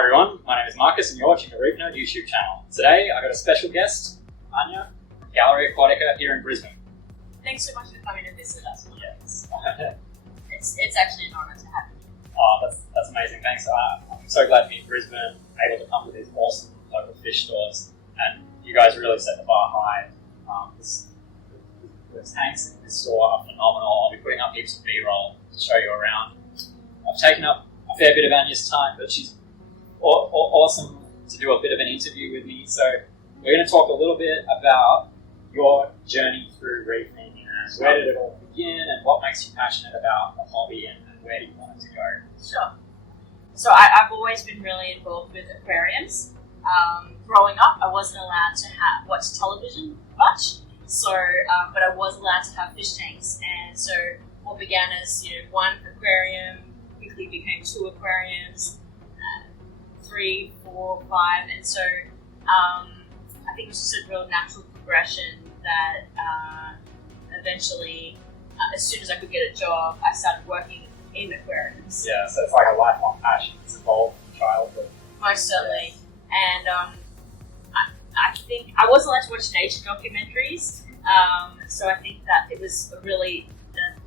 Hi everyone, my name is Marcus and you're watching the Reef Nerd YouTube channel. Today I got a special guest, Ania from Gallery Aquatica here in Brisbane. Thanks so much for coming to visit us. Yes. It's actually an honour to have you. Oh, that's amazing, thanks. I'm so glad to be in Brisbane, able to come to these awesome local fish stores, and you guys really set the bar high. The tanks in this store are phenomenal. I'll be putting up heaps of B-roll to show you around. I've taken up a fair bit of Ania's time, but she's awesome to do a bit of an interview with me. So we're going to talk a little bit about your journey through reefing and where did it all begin and what makes you passionate about the hobby and where do you want it to go. Sure. So I've always been really involved with aquariums. Growing up, I wasn't allowed to watch television much, so but I was allowed to have fish tanks. And so what began as one aquarium quickly became 2 aquariums, 3, 4, 5, and so I think it was just a real natural progression that eventually, as soon as I could get a job, I started working in aquariums. Yeah, so it's like a lifelong passion. It's evolved from childhood. Most certainly. And I think I was allowed to watch nature documentaries, so I think that it was a really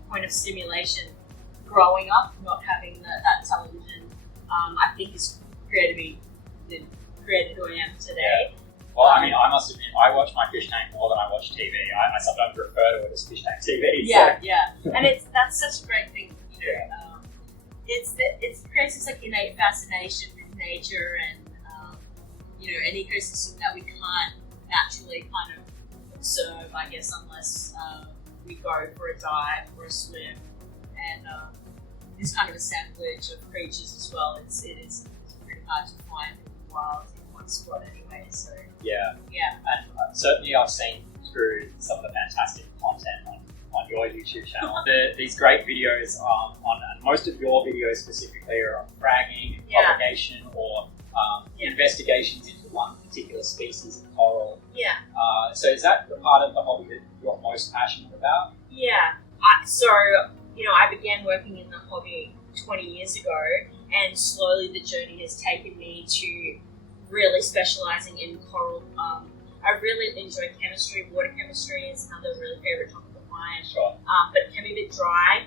point of stimulation growing up, not having that television. I think has created who I am today. Yeah. Well, I mean, I must admit, I watch my fish tank more than I watch TV. I sometimes refer to it as fish tank TV. Yeah, so. yeah, and that's such a great thing. It creates this like innate fascination with nature and an ecosystem that we can't naturally kind of observe, I guess, unless we go for a dive or a swim. And this kind of assemblage of creatures as well. It is pretty hard to find in the wild in one spot anyway. So yeah, and certainly I've seen through some of the fantastic content on your YouTube channel. These great videos on and most of your videos specifically are on fragging, propagation, or investigations into one particular species of coral. Yeah. So is that the part of the hobby that you're most passionate about? Yeah. I began working in the hobby 20 years ago, and slowly the journey has taken me to really specialising in coral. I really enjoy chemistry. Water chemistry is another really favourite topic of mine. Sure. But it can be a bit dry,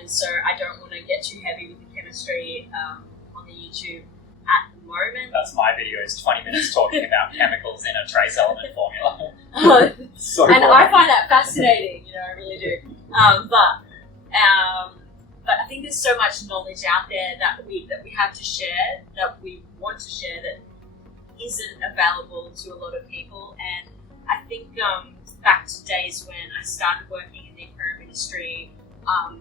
and so I don't want to get too heavy with the chemistry on the YouTube at the moment. That's my video, is 20 minutes talking about chemicals in a trace element formula. So and boring. I find that fascinating, I really do. But I think there's so much knowledge out there that we have to share, that we want to share, that isn't available to a lot of people. And I think back to days when I started working in the aquarium industry,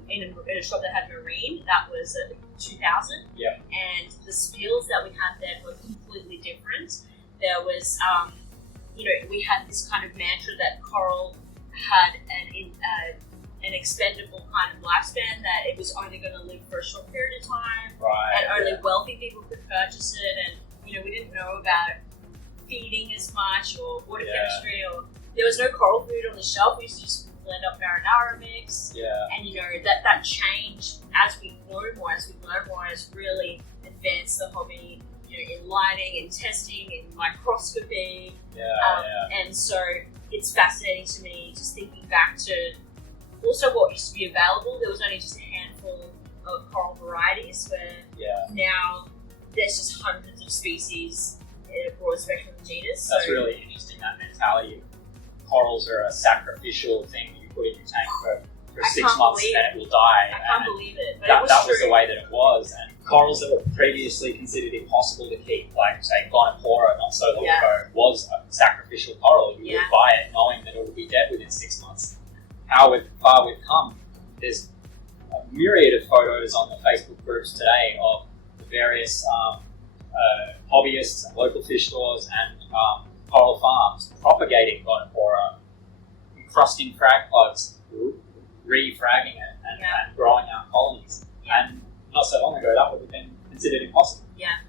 in a shop that had marine, that was 2000. Yeah. And the skills that we had then were completely different. There was, we had this kind of mantra that coral had an expendable kind of lifespan, that it was only going to live for a short period of time, Right, and only wealthy people could purchase it. And we didn't know about feeding as much or water chemistry, or there was no coral food on the shelf. We used to just blend up marinara mix. Yeah. And that changed as we know more, as we learn more, has really advanced the hobby. In lighting, in testing, in microscopy. And so it's fascinating to me, just thinking back to also what used to be available. There was only just a handful of coral varieties, where now there's just hundreds of species in a broad spectrum of genus. That's really interesting, that mentality. Corals are a sacrificial thing you put in your tank for 6 months and then it will die. I can't believe it. But that was the way that it was. And corals that were previously considered impossible to keep, like say Gonophora not so long ago, was a sacrificial coral. You would buy it knowing that it would be dead within 6 months. How far we've come. There's a myriad of photos on the Facebook groups today of the various hobbyists and local fish stores and coral farms propagating Gonophora, encrusting frag plugs, refragging it and growing out colonies. And not so long ago, that would have been considered impossible. Yeah.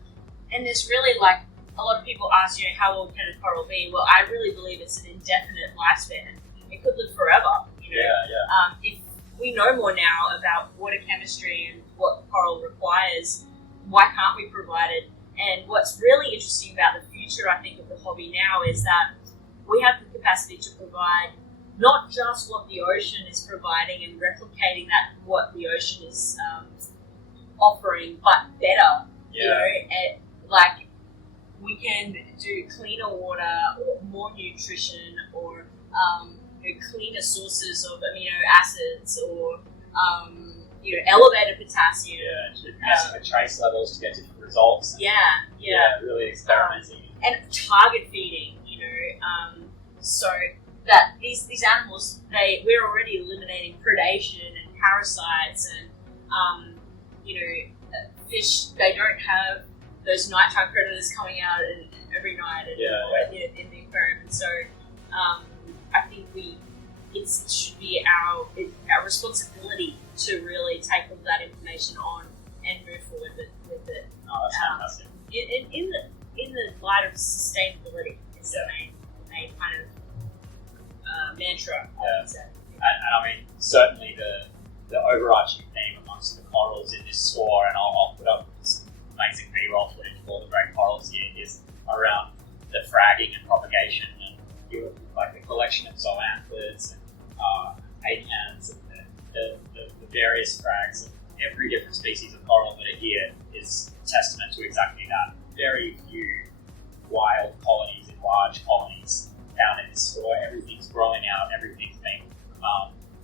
And there's really, like, a lot of people ask, how old can a coral be? Well, I really believe it's an indefinite lifespan. It could live forever. If we know more now about water chemistry and what coral requires, why can't we provide it? And what's really interesting about the future, I think, of the hobby now is that we have the capacity to provide not just what the ocean is providing and replicating that what the ocean is offering, but better. Yeah. You know, like we can do cleaner water or more nutrition or cleaner sources of amino acids or elevated potassium. Yeah, messing with trace levels to get different results. Yeah. Really experimenting. And target feeding, so that these animals, we're already eliminating predation and parasites and, fish, they don't have those nighttime predators coming out every night in the aquarium. And so I think it should be our responsibility to really take all that information on and move forward with it. Oh, that's fantastic. In the light of sustainability, it's the main kind of mantra. Yeah. And I mean, certainly the overarching theme amongst the corals in this store, and I'll put up some amazing B-roll footage of all the great corals here, is around the fragging and propagation and like the collection of zoanthids and acans and the various frags of every different species of coral that are here is testament to exactly that. Very few wild colonies in large colonies down in this store. Everything's growing out, everything's being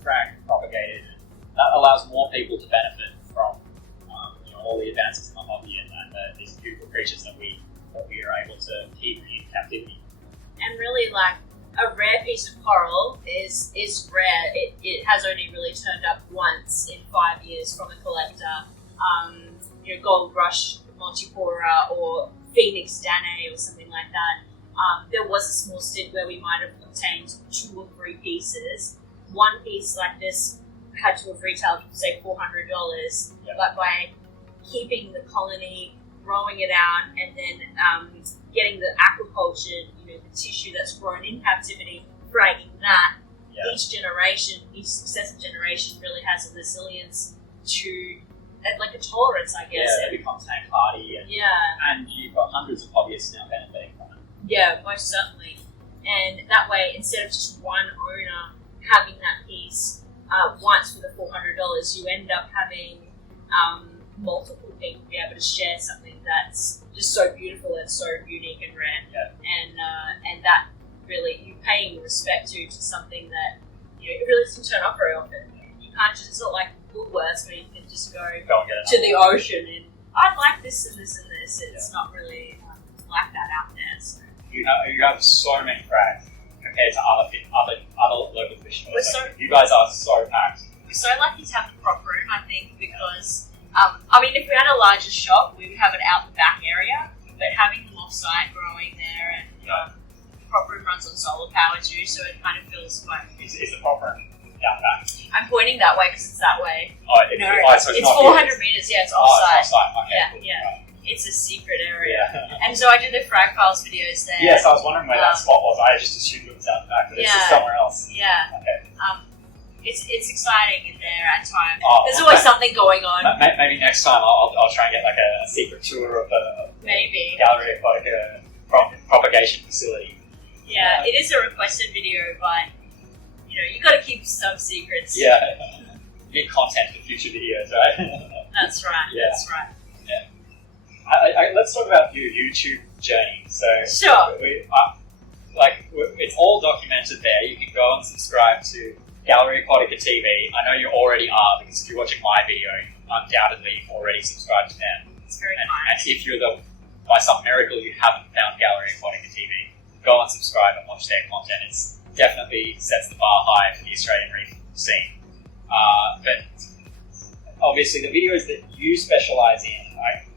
fragged and propagated, and that allows more people to benefit from all the advances in the hobby and these beautiful creatures that we are able to keep in captivity. And really, like, a rare piece of coral is rare. It has only really turned up once in 5 years from a collector. Gold Rush Multipora or Phoenix Danae or something like that. There was a small stint where we might have obtained 2 or 3 pieces. One piece like this had to have retailed for, say, $400, but by keeping the colony, growing it out, and then getting the aquaculture, the tissue that's grown in captivity, fragging that, each successive generation really has a resilience to, like a tolerance, I guess. Yeah, they become tank hardy, and you've got hundreds of hobbyists now benefiting from it. Yeah, most certainly. And that way, instead of just one owner having that piece once for the $400, you end up having multiple people be able to share something that's just so beautiful and so unique and rare. And that really, you're paying respect to something that it really doesn't turn up very often. You can't just, it's not like Woolworths where you can just go to the ocean and I'd like this and this and this. It's not really like that out there. So. You have so many frags compared to other local fish stores. You guys are so packed. We're so lucky to have the prop room, I think, because if we had a larger shop, we would have it out the back area, but having them off-site growing there and the prop room runs on solar power too, so it kind of feels quite... Is the prop room down back? I'm pointing that way because it's that way. So it's 400 meters, it's off-site. It's off-site, okay. Yeah. It's a secret area. And so I did the frag files videos there. Yes, I was wondering where that spot was. I just assumed it was out the back, but it's just somewhere else. Yeah. Okay. It's exciting in there at times. There's Okay. always something going on. Maybe next time I'll try and get like a secret tour of the Gallery Aquatica propagation facility. Yeah, it is a requested video, but you got to keep some secrets. Yeah. You need content for future videos, right? That's right. Yeah. That's right. Yeah. Let's talk about your YouTube journey. So sure. It's all documented there. You can go and subscribe to Gallery Aquatica TV. I know you already are, because if you're watching my video, undoubtedly you've already subscribed to them. It's very kind. And if you're by some miracle you haven't found Gallery Aquatica TV, go and subscribe and watch their content. It's definitely sets the bar high for the Australian reef scene. But obviously the videos that you specialise in,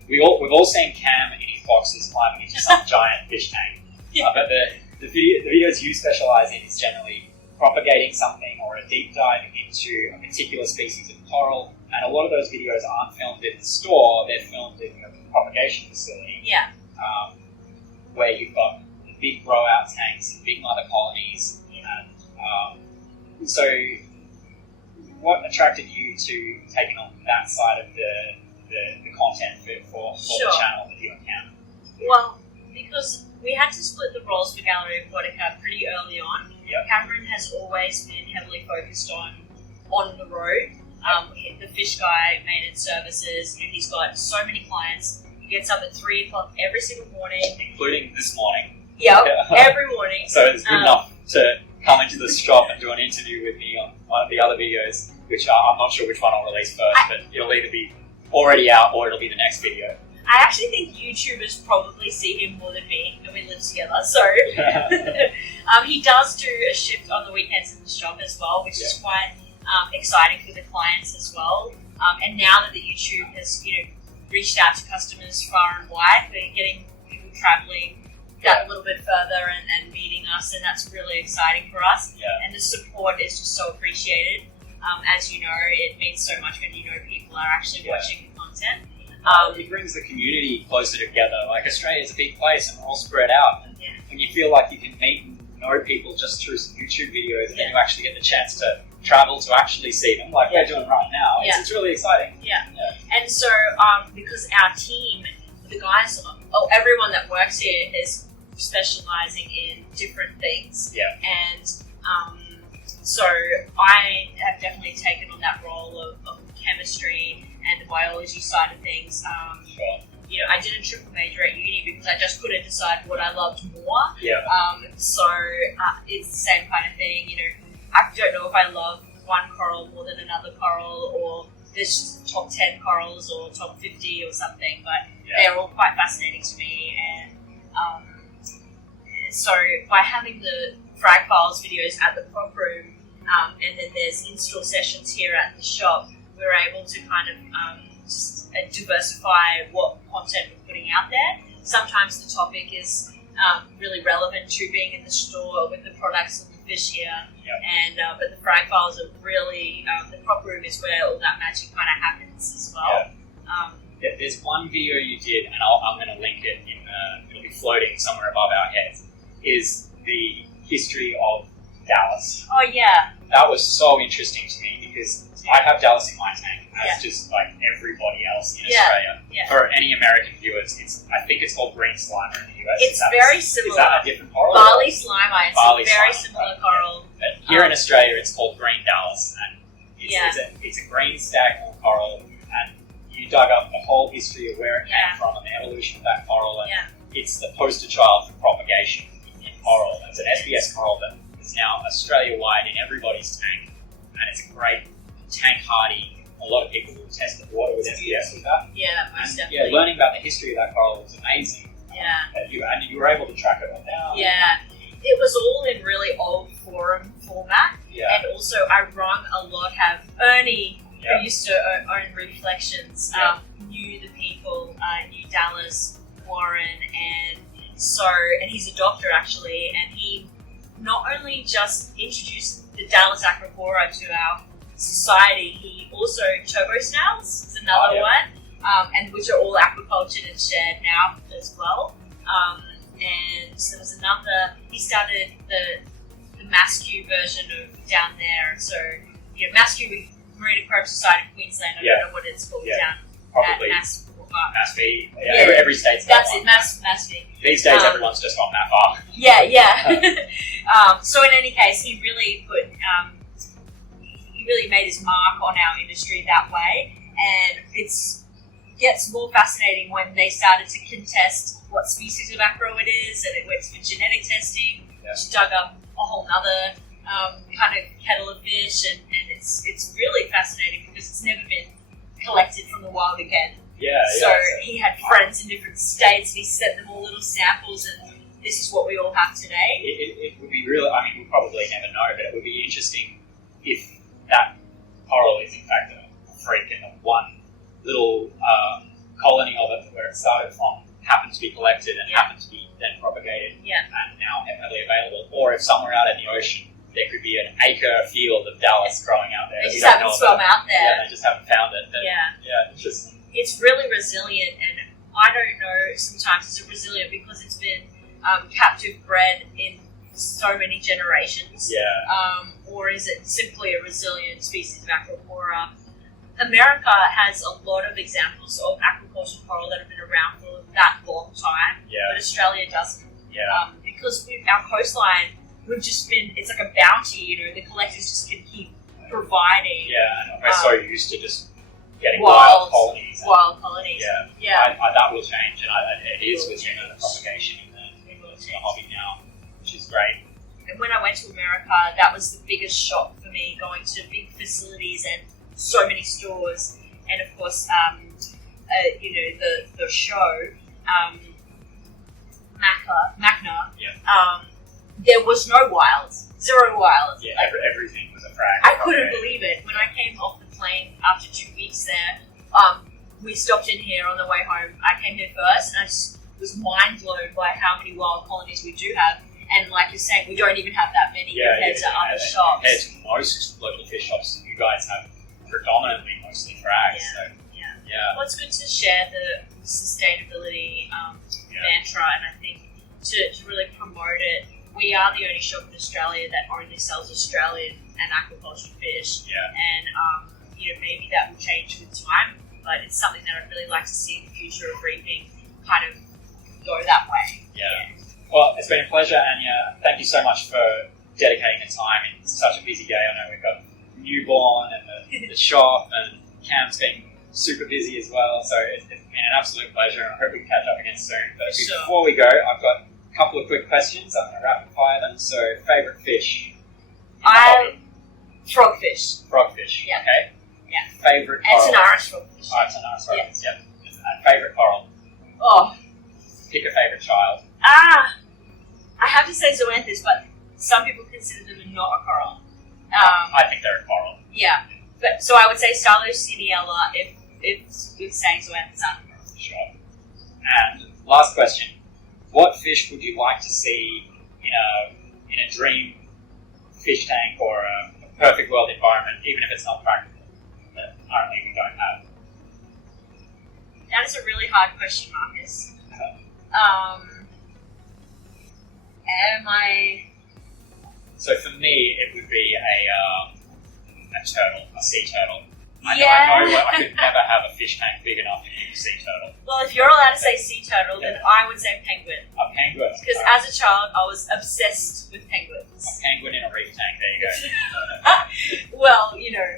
we've all seen Cam in his boxes climbing into some giant fish tank. But the videos you specialise in is generally propagating something or a deep diving into a particular species of coral, and a lot of those videos aren't filmed in the store, they're filmed in a propagation facility. Yeah. Where you've got the big grow out tanks and big mother colonies. And so what attracted you to taking on that side of the the content for Sure. the channel that you encounter? Well, because we had to split the roles for Gallery Aquatica pretty early on. Yep. Cameron has always been heavily focused on the road. The fish guy, maintenance services, he's got so many clients. He gets up at 3 o'clock every single morning. Including this morning. Yep, every morning. So it's good enough to come into the shop and do an interview with me on one of the other videos, which I'm not sure which one I'll release first, but it'll either be already out or it'll be the next video. I actually think YouTubers probably see him more than me, and we live together. So he does do a shift on the weekends in the shop as well, which is quite exciting for the clients as well. And now that the YouTube has reached out to customers far and wide, we're getting people traveling that little bit further and meeting us, and that's really exciting for us. Yeah. And the support is just so appreciated. As you know, it means so much when people are actually watching the content. It brings the community closer together. Like, Australia's a big place and we're all spread out. And when you feel like you can meet and know people just through some YouTube videos, and then you actually get the chance to travel to actually see them, like we're doing right now, it's really exciting. And so, because our team, the guys, everyone that works here is specializing in different things. And so I have definitely taken on that role of chemistry and the biology side of things. I did a triple major at uni because I just couldn't decide what I loved more. So it's the same kind of thing. I don't know if I love one coral more than another coral, or there's just top 10 corals or top 50 or something, but they're all quite fascinating to me. And so by having the frag files videos at the prop room, and then there's in-store sessions here at the shop, we're able to kind of just diversify what content we're putting out there. Sometimes the topic is really relevant to being in the store with the products and the fish here, and but the frag files are really, the prop room is where all that magic kind of happens as well. There's one video you did, and I'm going to link it it'll be floating somewhere above our heads, is the history of Dallas. Oh yeah. That was so interesting to me because I have Dallas in my tank, as just like everybody else in Australia. For any American viewers, I think it's called green slimer in the US. It's very similar. Is that a different coral? Barley slimer. It's a very similar coral. But here in Australia, it's called green Dallas, and it's a green stagnant coral, and you dug up the whole history of where it came from and the evolution of that coral, and it's the poster child for propagation in coral. It's an SBS coral that is now Australia-wide in everybody's tank, and it's a great tank hardy. A lot of people will test the water with SBS with that. Yeah, most definitely. Learning about the history of that coral was amazing. And you were able to track it all down. It was all in really old forum format. And also I rung a lot, have Ernie, who used to own Reflections, knew the people, knew Dallas, Warren, and he's a doctor actually, and he not only just introduced the Dallas Acropora to our society, he also turbo snails is another one, and which are all aquacultured and shared now as well. And there was another. He started the Maskew version of down there. So Maskew Marine Aquarium Society of Queensland. I don't know what it's called down probably at Masfee. Every state's that's it. Masfee. These days, everyone's just on MAFA. So in any case, he really put. He really made his mark on our industry that way, and it gets more fascinating when they started to contest what species of acro it is, and it went for genetic testing, which dug up a whole other kind of kettle of fish, and it's really fascinating because it's never been collected from the wild again. So he had friends in different states, and he sent them all little samples, and this is what we all have today. It would be really, I mean, we'll probably never know, but it would be interesting if that coral is in fact a freak, and the one little colony of it where it started from happened to be collected and happened to be then propagated and now heavily available. Or if somewhere out in the ocean there could be an acre field of Dallas growing out there. They just haven't swum out there. They just haven't found it. Interesting. It's really resilient, and I don't know, sometimes it's resilient because it's been captive bred in so many generations. Or is it simply a resilient species of Acropora? America has a lot of examples of aquaculture coral that have been around for that long time, but Australia doesn't. Because our coastline, we've just been, it's like a bounty, the collectors just can keep providing. And we're so used to just getting wild colonies. That will change, and it is within the propagation in the hobby now, which is great. And when I went to America, that was the biggest shock for me, going to big facilities and so many stores, and of course, the show, Macna. There was no wilds, zero wilds. Everything was a frag. I couldn't believe it. When I came off the plane after 2 weeks there, we stopped in here on the way home. I came here first, and I just was mind blown by how many wild colonies we do have. And like you're saying, we don't even have that many compared to other shops. Compared to most local fish shops, you guys have predominantly mostly frags. Well, it's good to share the sustainability mantra, and I think to really promote it. We are the only shop in Australia that only sells Australian and aquaculture fish, and maybe that will change with time, but it's something that I'd really like to see in the future of reefing kind of go that way. Well, it's been a pleasure, Ania. Thank you so much for dedicating the time in such a busy day. I know we've got newborn and the shop, and Cam's been super busy as well, so it's been an absolute pleasure, and I hope we can catch up again soon. But before we go, I've got a couple of quick questions. I'm going to rapid fire them. So, favourite fish? Frogfish. Frogfish, okay. Favourite coral? It's an Irish frogfish. It's an Irish frogfish, And favourite coral? Pick a favourite child. I have to say zoanthus, but some people consider them not a coral. I think they're a coral. But so I would say Stylociniella if we're saying zoanthus are a coral. Sure. And last question: what fish would you like to see in a dream fish tank or a perfect world environment, even if it's not practical, that currently we don't have? That is a really hard question, Marcus. So for me, it would be a turtle, a sea turtle. I know I could never have a fish tank big enough to keep a sea turtle. Well, if you're allowed to say sea turtle, then I would say penguin. A penguin. Because as a child, I was obsessed with penguins. A penguin in a reef tank, there you go. Well,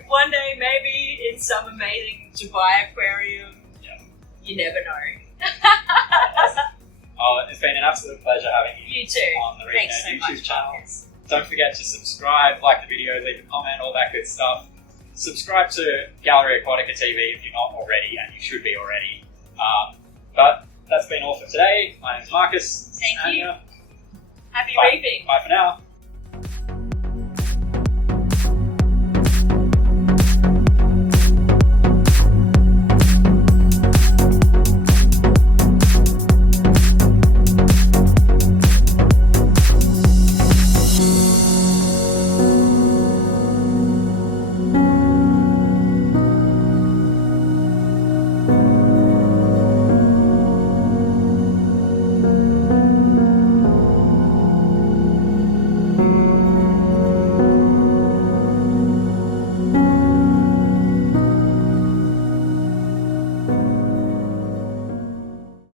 one day maybe in some amazing Dubai aquarium. You never know. It's been an absolute pleasure having you on the Reef YouTube channel. Don't forget to subscribe, like the video, leave a comment, all that good stuff. Subscribe to Gallery Aquatica TV if you're not already, and you should be already. But that's been all for today. My name's Marcus. Thank you. Happy reefing. Bye for now.